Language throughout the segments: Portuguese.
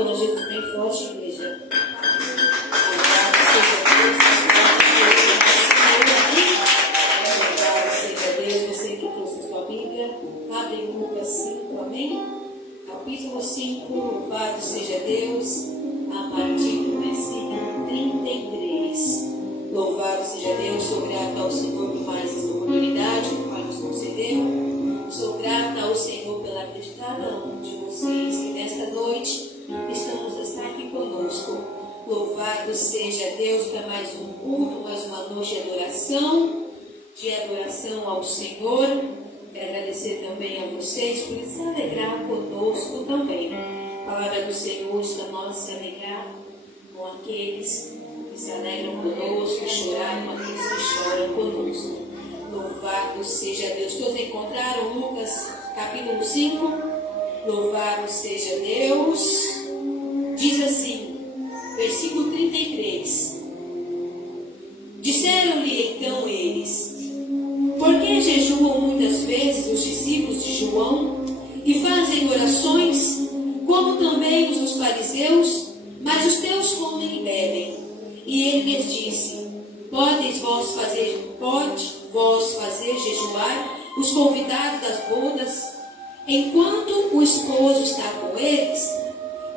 pelo Jesus bem forte, igreja. Louvado seja Deus, louvado seja Deus. Você que trouxe sua Bíblia, abre em Lucas 5, amém? Capítulo 5, louvado seja Deus, a partir do versículo 33. Louvado seja Deus, sou grata ao Senhor por mais esta oportunidade que o Pai nos concedeu. Sou grata ao Senhor pela vida de cada um de vocês que nesta noite está aqui conosco. Louvado seja Deus para mais um culto, mais uma noite de adoração ao Senhor. Quero agradecer também a vocês por se alegrar conosco também. A palavra do Senhor está nós se alegrar com aqueles que se alegram conosco, chorar com aqueles que choram conosco. Louvado seja Deus. Todos encontraram Lucas capítulo 5? Louvado seja Deus. Diz assim, versículo 33. Disseram-lhe então eles: por que jejuam muitas vezes os discípulos de João e fazem orações, como também os dos fariseus, mas os teus comem e bebem? E ele lhes disse: pode vós fazer jejuar os convidados das bodas, enquanto o esposo está com eles?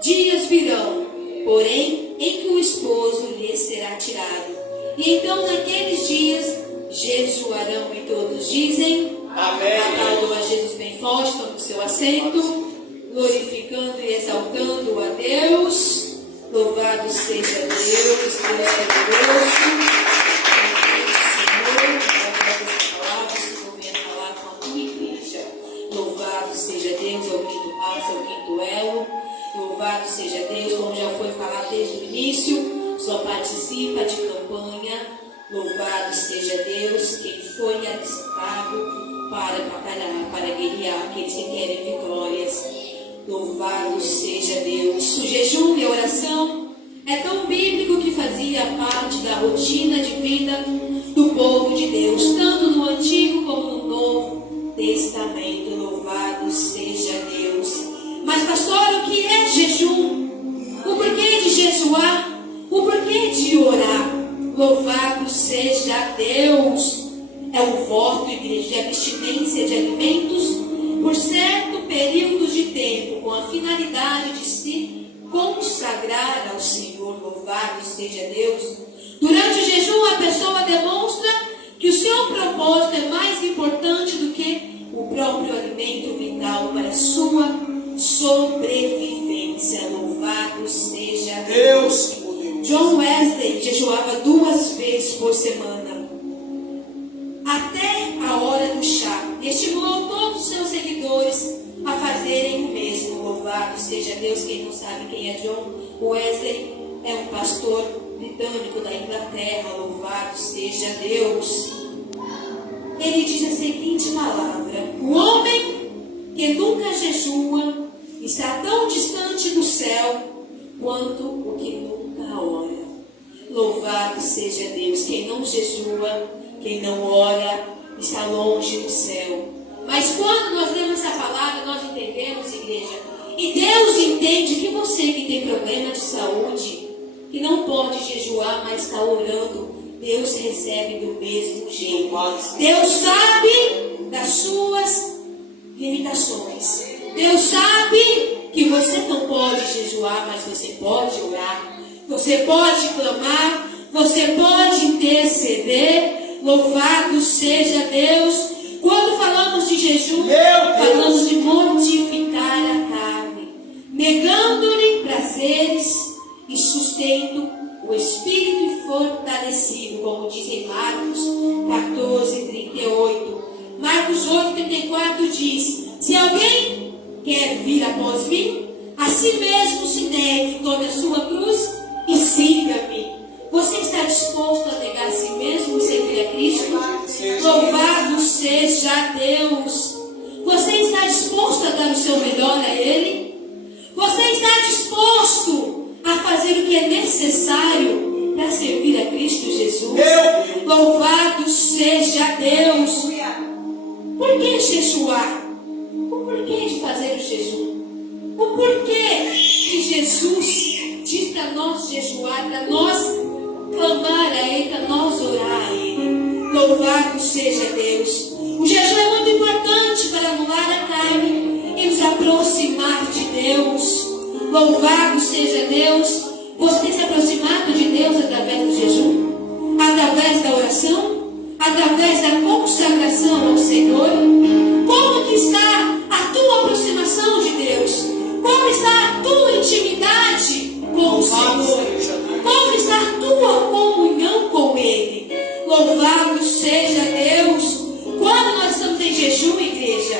Dias virão, porém, em que o esposo lhes será tirado. E então naqueles dias jejuarão, e todos dizem amém. Aplaudam a Jesus bem forte, tome o seu assento, glorificando e exaltando a Deus. Louvado seja Deus, Deus poderoso. Louvado seja Deus, é o quinto passo, é o quinto elo. Louvado seja Deus, como já foi falado desde o início, só participa de campanha. Louvado seja Deus, quem foi alistado para batalhar, para guerrear aqueles que querem vitórias. Louvado seja Deus. O jejum e a oração é tão bíblico que fazia parte da rotina de vida do povo de Deus, tanto no Antigo como no Novo Testamento. Louvado seja Deus. Mas pastor, o que é jejum? O porquê de jejuar? O porquê de orar? Louvado seja Deus. É um voto, igreja, de abstinência de alimentos por certo período de tempo, com a finalidade de se consagrar ao Senhor. Louvado seja Deus. Durante o jejum, a pessoa demonstra que o seu propósito é mais importante do que o próprio alimento vital para a sua sobrevivência. Louvado seja Deus. John Wesley jejuava 2 vezes por semana, até a hora do chá. Estimulou todos os seus seguidores a fazerem o mesmo. Louvado seja Deus. Quem não sabe quem é John Wesley, é um pastor britânico da Inglaterra. Louvado seja Deus. Ele diz a seguinte palavra: o homem que nunca jejua está tão distante do céu quanto o que nunca ora. Louvado seja Deus. Quem não jejua, quem não ora, está longe do céu. Mas quando nós lemos essa palavra, nós entendemos, igreja, e Deus entende que você que tem problema de saúde, que não pode jejuar, mas está orando, Deus recebe do mesmo jeito. Deus sabe das suas limitações. Deus sabe que você não pode jejuar, mas você pode orar. Você pode clamar, você pode interceder. Louvado seja Deus. Quando falamos de jejum, falamos de mortificar a carne, negando-lhe prazeres e sustento o espírito fortalecido, como diz em Marcos 14:38. Marcos 8:34 diz: se alguém quer vir após mim, a si mesmo se negue, tome a sua cruz e siga-me. Você está disposto a negar a si mesmo e seguir a Cristo? Louvado seja Deus. Você está disposto a dar o seu melhor a Ele? Você está disposto a fazer o que é necessário para servir a Cristo Jesus? Louvado seja Deus. Por que jejuar? O porquê de fazer o jejum? O porquê de Jesus diz para nós jejuar, para nós clamar a Ele, para nós orar a Ele. Louvado seja Deus. O jejum é muito importante para anular a carne e nos aproximar de Deus. Louvado seja Deus. Você tem se aproximado de Deus através do jejum? Através da oração? Através da consagração ao Senhor? Como que está a tua aproximação de Deus? Como está a tua intimidade com o Senhor? Como está a tua comunhão com Ele? Louvado seja Deus. Quando nós estamos em jejum, igreja,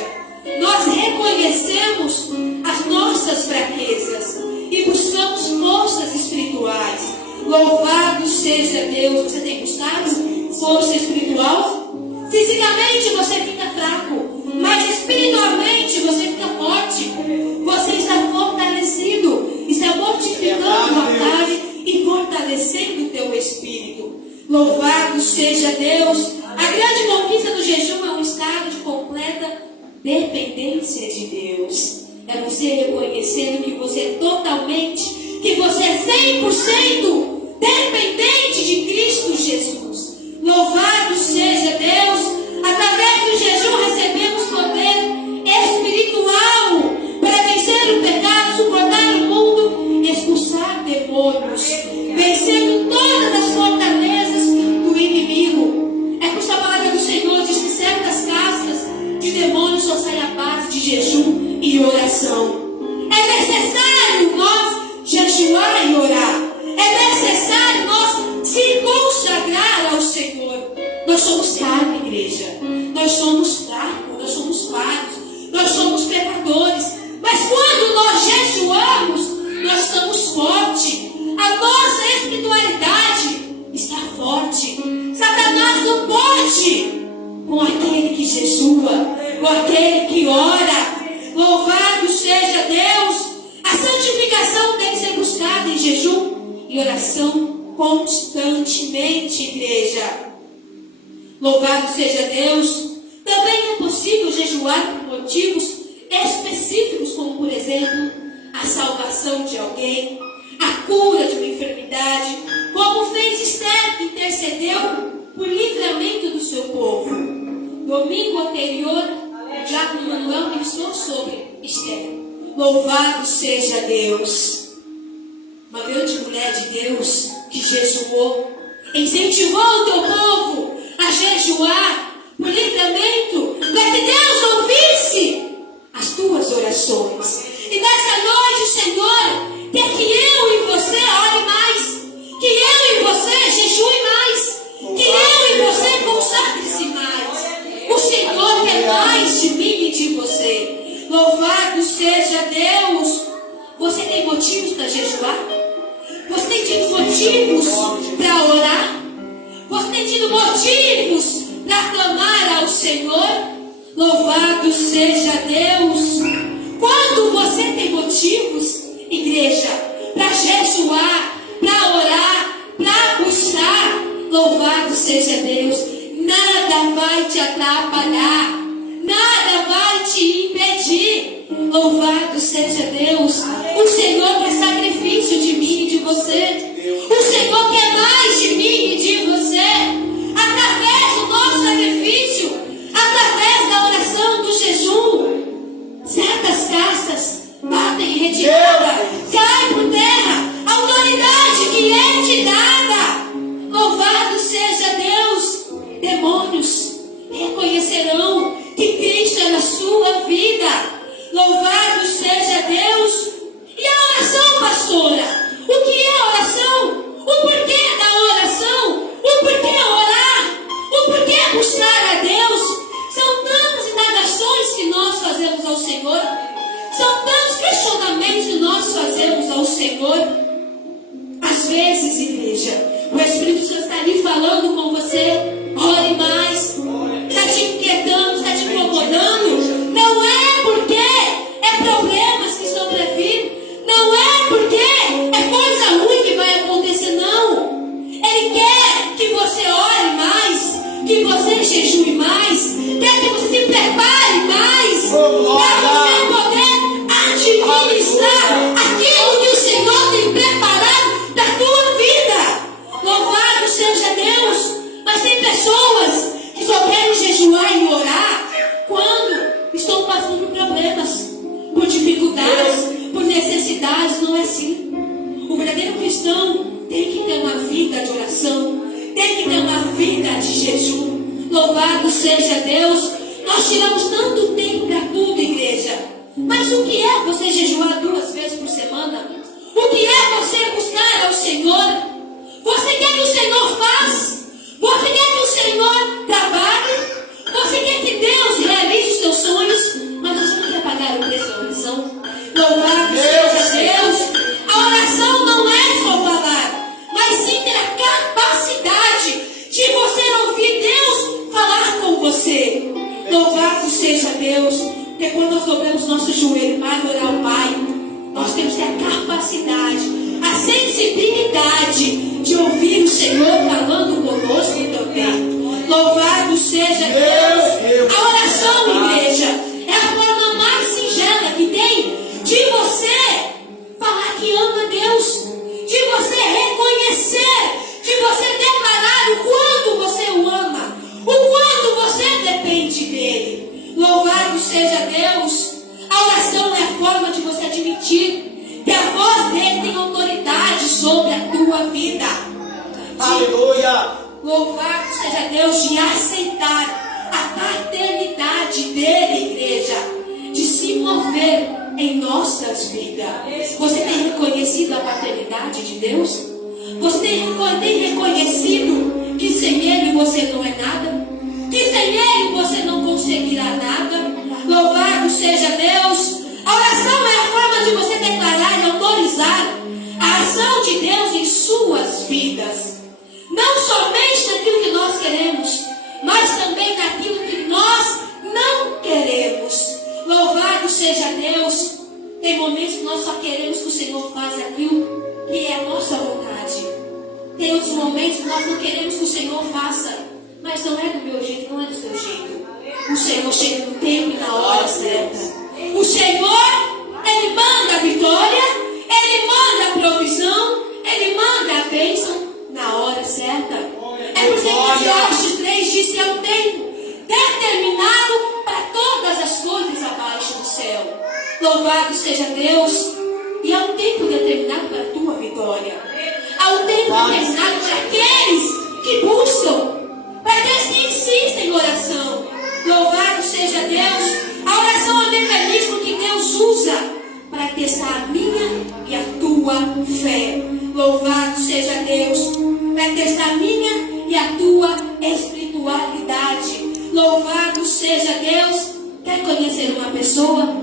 nós reconhecemos as nossas fraquezas e buscamos forças espirituais. Louvado seja Deus. Você tem buscado força espiritual? Fisicamente você fica fraco, mas espiritualmente você fica forte. Você está fortalecido, está mortificando a carne e fortalecendo o teu espírito. Louvado seja Deus. A grande conquista do jejum é um estado de completa dependência de Deus. É você reconhecendo que você é totalmente, que você é 100% dependente de Cristo Jesus. Louvado seja Deus. Através do jejum recebemos poder espiritual para vencer o pecado, suportar o mundo, expulsar demônios, vencendo todas as fortalezas do inimigo. É por isso que a palavra do Senhor diz que certas castas de demônios só saem à base de jejum e oração. É necessário nós jejuar e orar. É necessário nós se consagrar ao Senhor. Nós somos carne, igreja. Nós somos fracos, nós somos falhos, nós somos pecadores. Mas quando nós jejuamos, nós estamos fortes. A nossa espiritualidade está forte. Satanás não pode com aquele que jejua, com aquele que ora. Louvado seja Deus. A santificação deve ser buscada em jejum e oração constantemente, igreja. Louvado seja Deus. Também é possível jejuar por motivos específicos, como por exemplo, a salvação de alguém, a cura de uma enfermidade, como fez Esther, que intercedeu por livramento do seu povo. Domingo anterior, o diácono Manuel ministrou sobre Esther. Louvado seja Deus. Uma grande mulher de Deus que jejuou, incentivou o teu povo a jejuar por livramento, para que Deus ouvisse as tuas orações. E nessa noite o Senhor quer que eu e você ore mais, que eu e você jejue mais, que eu e você consagre-se mais. O Senhor quer mais de mim e de você. Louvado seja Deus. Você tem motivos para jejuar? Você tem tido motivos para orar? Você tem tido motivos para clamar ao Senhor? Louvado seja Deus. Quando você tem motivos, igreja, para jejuar, para orar, para buscar, louvado seja Deus, nada vai te atrapalhar, nada vai te impedir. Louvado seja Deus. O Senhor quer sacrifício de mim e de você. O Senhor quer mais de mim e de você. Através do nosso sacrifício, através da oração, do jejum, certas casas batem em retirada, cai por terra, a autoridade que é te dada. Louvado seja Deus. Demônios reconhecerão que Cristo é na sua vida. Louvado seja Deus. E a oração, pastora? O que é a oração? O porquê da oração? O porquê orar? O porquê buscar a Deus? São tantas indagações que nós fazemos ao Senhor. São tantos questionamentos que nós fazemos ao Senhor. Às vezes, igreja, o Espírito Santo está ali falando com você. Ore mais. Está te inquietando, está te incomodando. Não é porque é problemas que estão para vir. Não é porque é coisa ruim que vai acontecer, não. Ele quer que você ore mais, que você jejue mais, quer que você se prepare mais, para você poder administrar aquilo que o Senhor atividades, não é assim. O verdadeiro cristão tem que ter uma vida de oração, tem que ter uma vida de jejum. Louvado seja Deus. Nós tiramos tanto tempo para tudo, igreja. Mas o que é você jejuar 2 vezes por semana? O que é você buscar ao Senhor? Você quer que o Senhor faça? Você quer que o Senhor trabalhe? Você quer que Deus realize os seus sonhos? Mas você não quer pagar o preço da oração? Louvado seja Deus. A oração não é só falar, mas sim ter a capacidade de você ouvir Deus falar com você. Louvado seja Deus. Porque quando nós dobramos nosso joelho para adorar o Pai, nós temos que ter a capacidade, a sensibilidade de ouvir o Senhor falando conosco também. Louvado seja Deus. A oração, igreja, é a forma mais singela que tem de você falar que ama Deus, de você reconhecer, de você declarar o quanto você o ama, o quanto você depende dele. Louvado seja Deus. A oração é a forma de você admitir que a voz dele tem autoridade sobre a tua vida. Aleluia. Louvado seja Deus, de aceitar a paternidade dele, igreja, de se mover em nossas vidas. Você tem reconhecido a paternidade de Deus? Você tem reconhecido que sem ele você não é nada? Que sem ele você não conseguirá nada? Louvado seja Deus. A oração é a forma de você declarar e autorizar a ação de Deus em suas vidas. Não somente naquilo que nós queremos, mas também naquilo que nós não queremos. Louvado seja Deus. Tem momentos que nós só queremos que o Senhor faça aquilo que é a nossa vontade. Tem outros momentos que nós não queremos que o Senhor faça, mas não é do meu jeito, não é do seu jeito. O Senhor chega no tempo e na hora certa. O Senhor, Ele manda a vitória, Ele manda a provisão, Ele manda a bênção na hora certa. É por isso que Eclesiastes 3 diz que é um tempo determinado para todas as coisas abaixo do céu. Louvado seja Deus. E há um tempo determinado para a tua vitória. Há um tempo determinado para aqueles que buscam, para aqueles que insistem em oração. Louvado seja Deus. A oração é um mecanismo que Deus usa para testar a minha e a tua fé. Louvado seja Deus. Para testar a minha e a tua espiritualidade. Louvado seja Deus. Quer conhecer uma pessoa?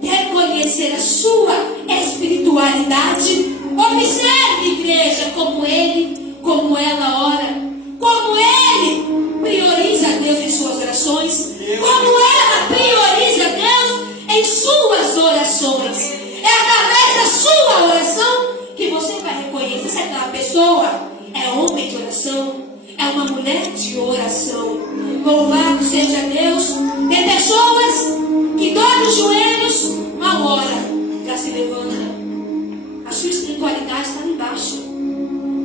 Quer conhecer a sua espiritualidade? Observe, igreja, como ele, como ela ora. Como ele prioriza Deus em suas orações. Como ela prioriza Deus em suas orações. É através da sua oração que você vai reconhecer se aquela pessoa é homem de oração, é uma mulher de oração. Louvado seja Deus. Tem pessoas que dobram os joelhos, uma hora já se levanta. A sua espiritualidade está lá embaixo.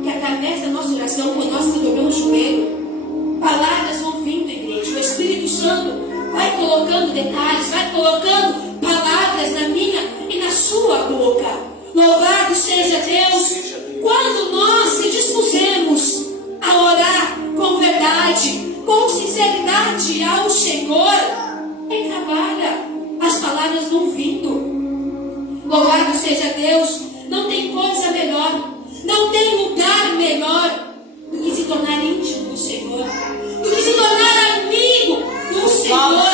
Que através da nossa oração, quando nós dobramos o joelho, palavras vão vindo, igreja. O Espírito Santo vai colocando detalhes, vai colocando palavras na minha e na sua boca. Louvado seja Deus. Quando nós se dispusemos a orar com verdade, com sinceridade ao Senhor, Ele trabalha, as palavras vão vindo. Louvado seja Deus. Não tem coisa melhor, não tem lugar melhor do que se tornar íntimo do Senhor, do que se tornar amigo do Senhor.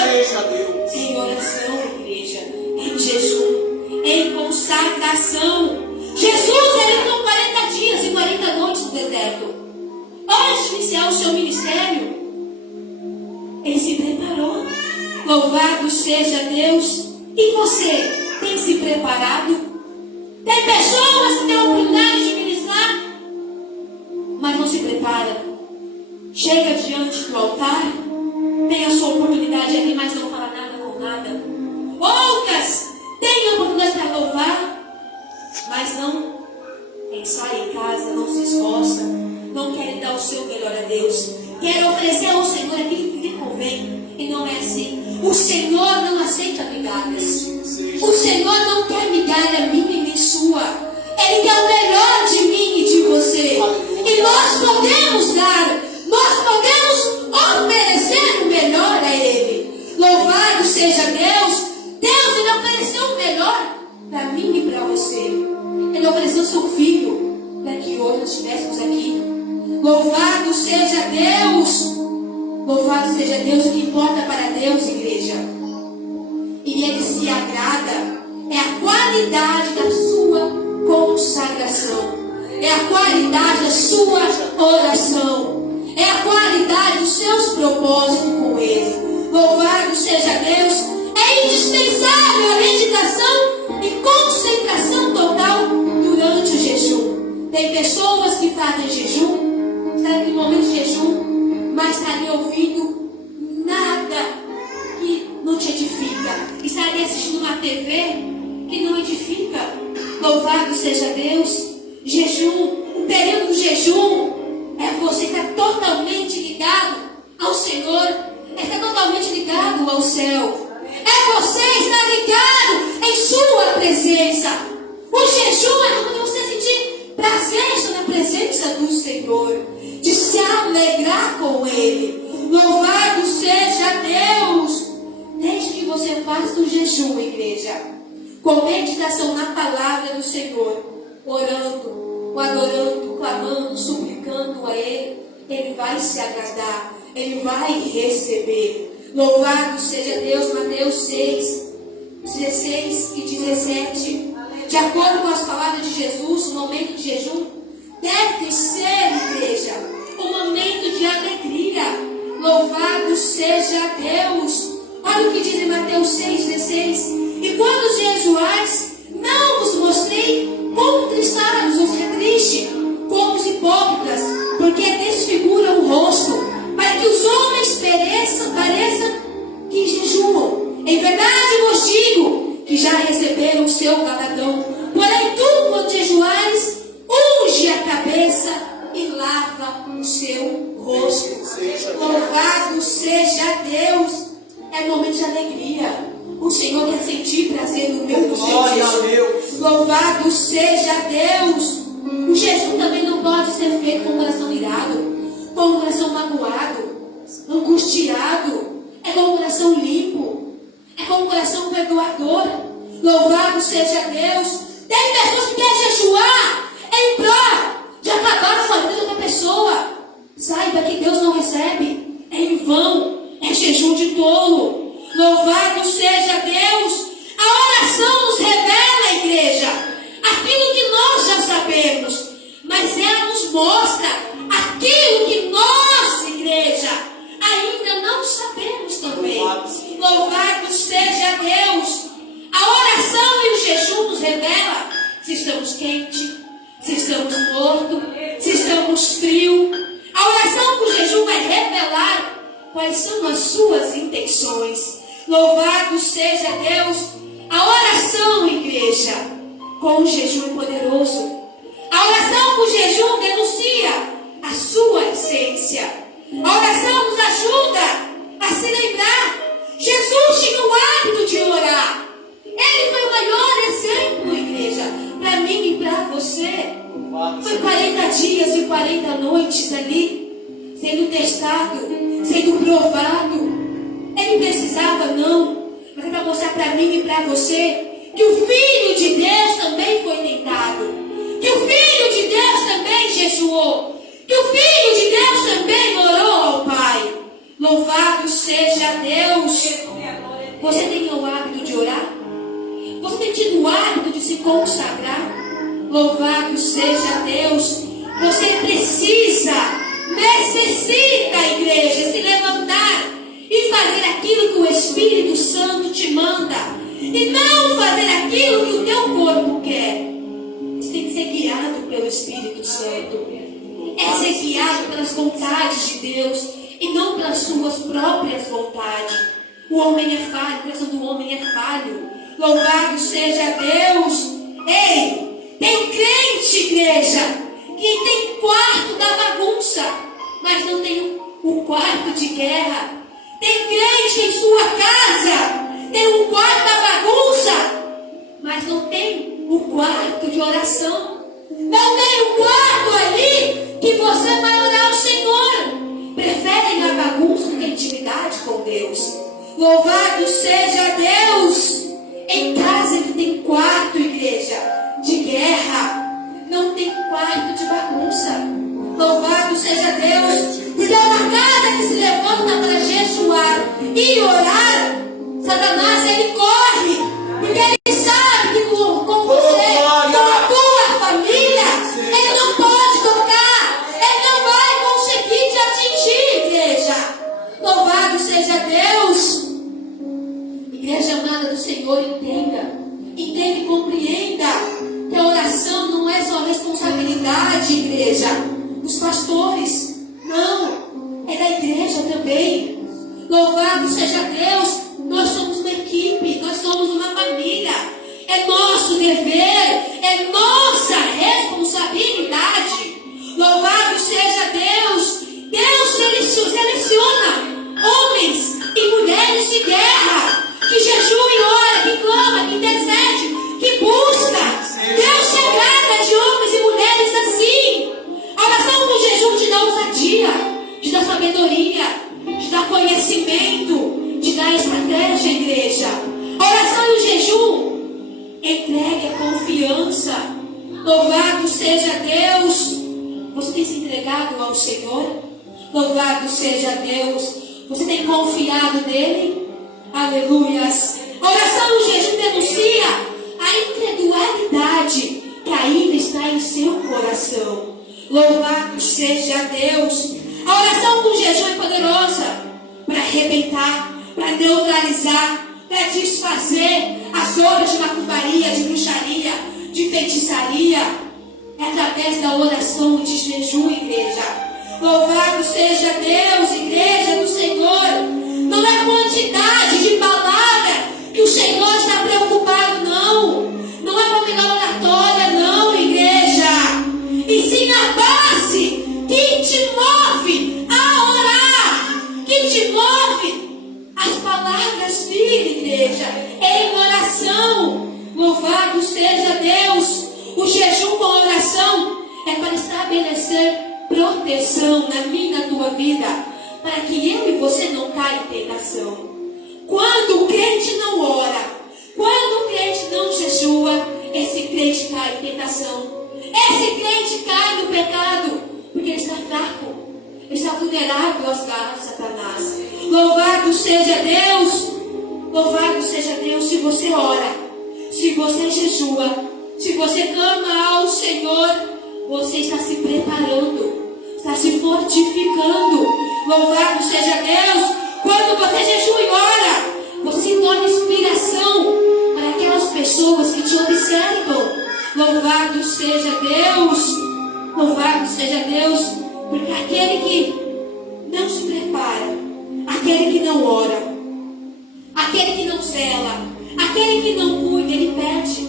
Em oração, igreja, em jejum, em consagração. Jesus, ele ficou 40 dias e 40 noites no deserto. Antes de iniciar o seu ministério, ele se preparou. Louvado seja Deus. E você tem se preparado? Tem pessoas que têm a oportunidade de ministrar, mas não se prepara. Chega diante do altar, tem a sua oportunidade ali, mas não fala nada com nada. Outras têm a oportunidade para louvar, mas não ensaia em casa, não se esforça, não querem dar o seu melhor a Deus, querem oferecer ao Senhor aquilo que lhe convém. E não é assim. O Senhor não aceita migalhas. O Senhor não quer migalha minha e nem sua. Ele quer o melhor de mim e de você. E nós podemos dar, nós podemos oferecer o melhor a Ele. Louvado seja Deus. Deus, Ele ofereceu o melhor para mim e para você. Ele ofereceu seu Filho para que hoje nós estivéssemos aqui. Louvado seja Deus. Louvado seja Deus. O que importa para Deus, igreja, e Ele se agrada, é a qualidade da sua consagração, é a qualidade da sua oração, é a qualidade dos seus propósitos com Ele. Louvado seja Deus. É indispensável a dedicação e concentração total durante o jejum. Tem pessoas que fazem jejum, está naquele momento de jejum, mas está ali ouvindo nada que não te edifica. Está ali assistindo uma TV que não edifica. Louvado seja Deus. Jejum, o período do jejum é você estar totalmente ligado ao Senhor, é estar totalmente ligado ao céu. É você estar ligado em sua presença. O jejum é quando você sentir prazer na presença do Senhor, de se alegrar com Ele. Louvado seja Deus. Desde que você faça o jejum, igreja, com meditação na palavra do Senhor, orando, o adorando, clamando, suplicando a Ele, Ele vai se agradar, Ele vai receber. Louvado seja Deus. Mateus 6, 16 e 17. De acordo com as palavras de Jesus, o momento de jejum deve ser, igreja, um momento de alegria. Louvado seja Deus. Olha o que diz em Mateus 6, 16. E quando jejuais, não vos mostrei contristados, ou seja, triste, como os hipócritas, porque desfiguram o rosto, para que os homens pareçam que jejuam. Em verdade vos digo que já receberam o seu galardão. Porém tu, quando jejuares, unge a cabeça e lava o seu rosto. Louvado seja Deus. É momento de alegria. O Senhor quer sentir prazer no meu no seu jejum. Louvado seja Deus. O jejum também não pode ser feito com o coração irado, com o coração magoado, angustiado. É com o coração limpo, é com o coração perdoador. Louvado seja Deus. Tem pessoas que querem jejuar em prol de acabar com a vida de outra pessoa. Saiba que Deus não recebe, é em vão, é jejum de tolo. Louvado seja Deus. A oração nos revela, igreja, aquilo que nós já sabemos, mas ela nos mostra aquilo que nós, igreja, ainda não sabemos também. Louvado seja Deus. A oração e o jejum nos revela se estamos quentes, se estamos mortos, se estamos frios. A oração com o jejum vai revelar quais são as suas intenções. Louvado seja Deus. A oração, igreja, com o jejum é poderoso. A oração com o jejum denuncia a sua essência. A oração nos ajuda a se lembrar. Jesus tinha o hábito de orar. Ele foi o maior exemplo, igreja, para mim e para você. Foi 40 dias e 40 noites ali, sendo testado, sendo provado. Ele precisava não, mas é para mostrar para mim e para você que o Filho de Deus também foi tentado, que o Filho de Deus também jejuou, que o Filho de Deus também orou ao Pai. Louvado seja Deus. Você tem o hábito de orar? Você tem tido o hábito de se consagrar? Louvado seja Deus. Você necessita, igreja, se levantar e fazer aquilo que o Espírito Santo te manda, e não fazer aquilo que o teu corpo quer. Você tem que ser guiado pelo Espírito Santo. É ser guiado pelas vontades de Deus e não pelas suas próprias vontades. O homem é falho, o coração do homem é falho. Louvado seja Deus. Ei, tem crente, igreja, que tem quarto da bagunça, mas não tem o quarto de guerra. Tem crente em sua casa, tem um quarto da bagunça, mas não tem o quarto de oração. Não tem um quarto ali que você vai orar ao Senhor. Preferem a bagunça do que a intimidade com Deus. Louvado seja Deus. Em casa ele tem quarto, igreja, de guerra. Não tem quarto de bagunça. Louvado seja Deus. Porque é uma casa que se levanta para jejuar e orar. Satanás, ele corre. Porque ele sabe que com você, com a tua família, ele não pode tocar. Ele não vai conseguir te atingir, igreja. Louvado seja Deus. Igreja amada do Senhor, entenda e compreenda que a oração não é só responsabilidade, igreja, dos pastores. Não, é da igreja também. Louvado seja Deus. Nós somos uma equipe, nós somos uma família. É nosso dever, é nossa responsabilidade. Louvado seja Deus. Deus seleciona homens e mulheres de guerra, que jejua e ora, que clama, que intercede, que busca. Deus se agrada de homens e mulheres assim. A oração com jejum te dá ousadia, te dá sabedoria, te dá conhecimento, te dá estratégia, igreja. A oração e o jejum entregue a confiança. Louvado seja Deus. Você tem se entregado ao Senhor? Louvado seja Deus. Você tem confiado nele? Aleluias. A oração e o jejum denuncia a incredulidade que ainda está em seu coração. Louvado seja Deus. A oração com jejum é poderosa para arrebentar, para neutralizar, para desfazer as obras de macumbaria, de bruxaria, de feitiçaria. É através da oração e de jejum, igreja. Louvado seja Deus, igreja do Senhor. Não é a quantidade de palavra que o Senhor está preocupado, não. Não é com a melhor oratória, não, igreja. E sim a base que te move a orar, que te move as palavras vir, igreja, em oração. Louvado seja Deus. O jejum com a oração é para estabelecer proteção na minha e na tua vida, para que eu e você não caia em tentação. Quando o crente não ora, quando o crente não jejua, esse crente cai em tentação. Esse crente cai no pecado, porque ele está fraco, ele está vulnerável às garras de Satanás. Louvado seja Deus. Louvado seja Deus. Se você ora, se você jejua, se você clama ao Senhor, você está se preparando, está se fortificando. Louvado seja Deus. Quando você jejua e ora, você se torna inspiração para aquelas pessoas que te observam. Louvado seja Deus. Louvado seja Deus. Porque aquele que não se prepara, aquele que não ora, aquele que não zela, aquele que não cuida, ele perde.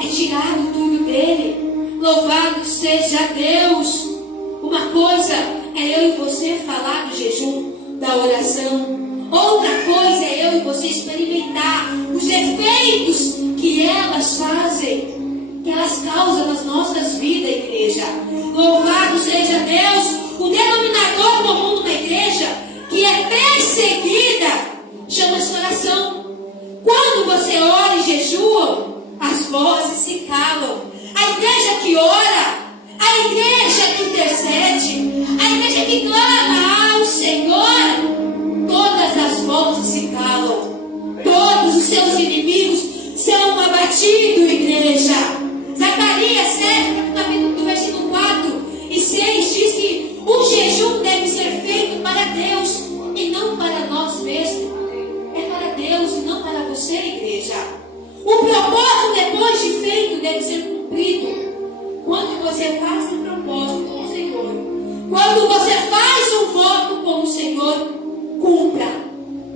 É tirado tudo dele. Louvado seja Deus. Uma coisa é eu e você falar do jejum, da oração. Outra coisa é eu e você experimentar os efeitos que elas fazem, que elas causam nas nossas vidas, igreja. Louvado seja Deus. O denominador comum de uma igreja que é perseguida chama-se oração. Quando você ora e jejua, as vozes se calam. A igreja que ora, a igreja que intercede, a igreja que clama ao Senhor, todas as vozes se calam. Todos os seus inimigos são abatidos, igreja. Zacarias 7, capítulo 1, versículo 4 e 6 diz que o jejum deve ser feito para Deus e não para nós mesmos. É para Deus e não para você, igreja. O propósito depois de feito deve ser cumprido. Quando você faz um propósito com o Senhor, quando você faz um voto com o Senhor, cumpra.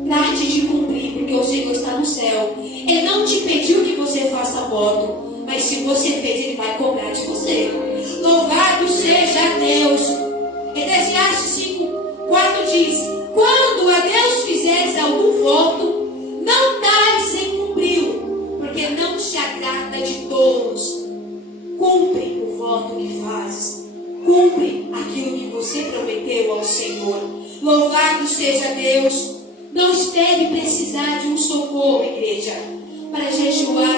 Trate de cumprir, porque o Senhor está no céu. Ele não te pediu que você faça voto, mas se você fez, Ele vai cobrar de você. Louvado seja Deus. Eclesiastes 5, 4 diz: quando a Deus fizeres algum voto, não tardes em cumpri-lo, porque não se agrada de tolos. Cumprem o voto você prometeu ao Senhor. Louvado seja Deus. Não espere precisar de um socorro, igreja, para jejuar,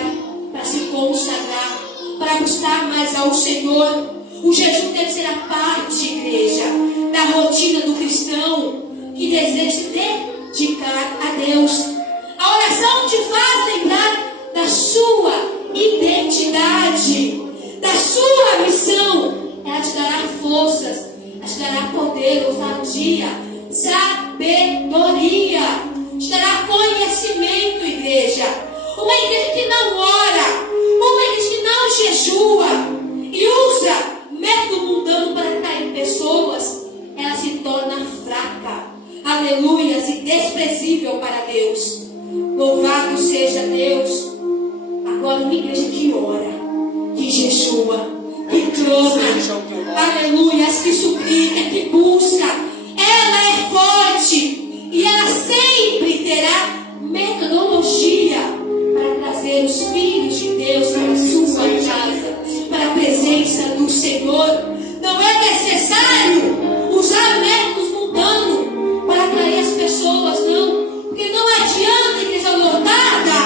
para se consagrar, para buscar mais ao Senhor. O jejum deve ser a parte, igreja, da rotina do cristão que deseja se dedicar a Deus. A oração te faz lembrar da sua identidade, da sua missão. Ela te dará forças, ela te dará poder, ousadia, sabedoria, te dará conhecimento, igreja. Uma igreja que não ora, uma igreja que não jejua e usa método mundano para atrair pessoas, ela se torna fraca, aleluia, e desprezível para Deus. Louvado seja Deus. Agora uma igreja que ora, que jejua, que clama, aleluia, que suplica, que busca, ela é forte e ela sempre terá metodologia para trazer os filhos de Deus para a sua casa, para a presença do Senhor. Não é necessário usar métodos mundanos para atrair as pessoas, não. Porque não adianta a igreja lotada,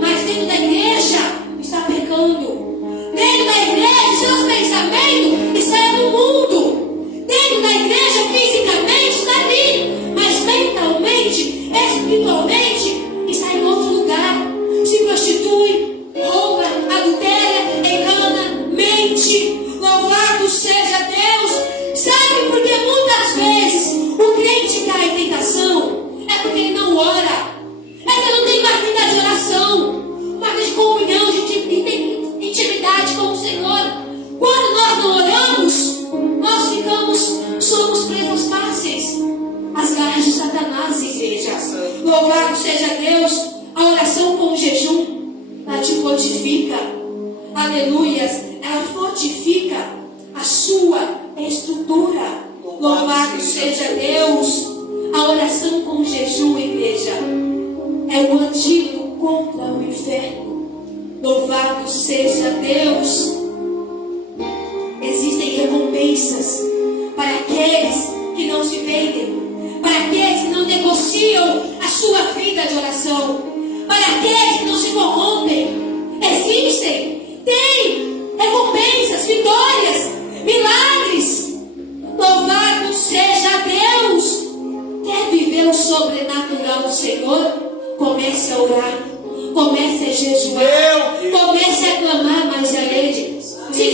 mas dentro da igreja está pecando. Dentro da igreja, seus pensamentos estão no mundo. Dentro da igreja, fisicamente, está ali, mas mentalmente, espiritualmente, está em outro lugar. Se prostitui, rouba, adultera, engana, mente. Louvado seja Deus. Sabe por que muitas vezes o crente cai em tentação? É porque ele não ora. É porque ele não tem uma vida de oração, uma vida de comunhão, de intimidade com o Senhor. Quando nós não oramos, nós somos presas fáceis às garras de Satanás, igreja. Louvado seja Deus. A oração com o jejum, ela te fortifica. Aleluias. Ela fortifica a sua estrutura. Louvado seja Deus. A oração com o jejum, igreja, é o antídoto contra o inferno. Louvado seja Deus. Existem recompensas para aqueles que não se vendem, para aqueles que não negociam a sua vida de oração, para aqueles que não se corrompem. Existem, tem recompensas, vitórias, milagres. Louvado seja Deus. Quer viver o sobrenatural do Senhor? Comece a orar, comece a jejuar, comece a clamar mais a Ele. Se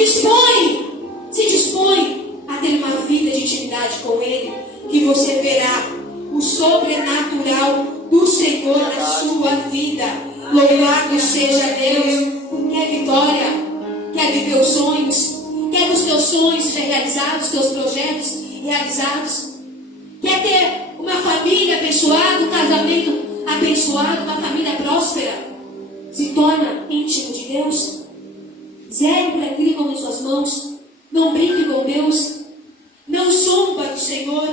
dispõe a ter uma vida de intimidade com Ele, que você verá o sobrenatural do Senhor na sua vida. Louvado seja Deus. Quer vitória? Quer viver os sonhos? Quer que os teus sonhos sejam realizados, os teus projetos realizados? Quer ter uma família abençoada, um casamento abençoado, uma família próspera? Se torna íntimo de Deus. Zero para aquilo em suas mãos. Não brinque com Deus. Não zomba do Senhor.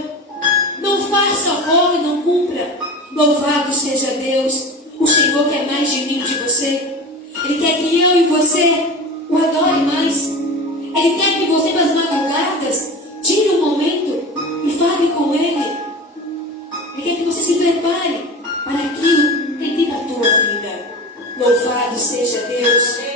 Não faça favor e não cumpra. Louvado seja Deus. O Senhor quer mais de mim e de você. Ele quer que eu e você o adore mais. Ele quer que você, nas madrugadas, tire um momento e fale com Ele. Ele quer que você se prepare para aquilo que tem na tua vida. Louvado seja Deus.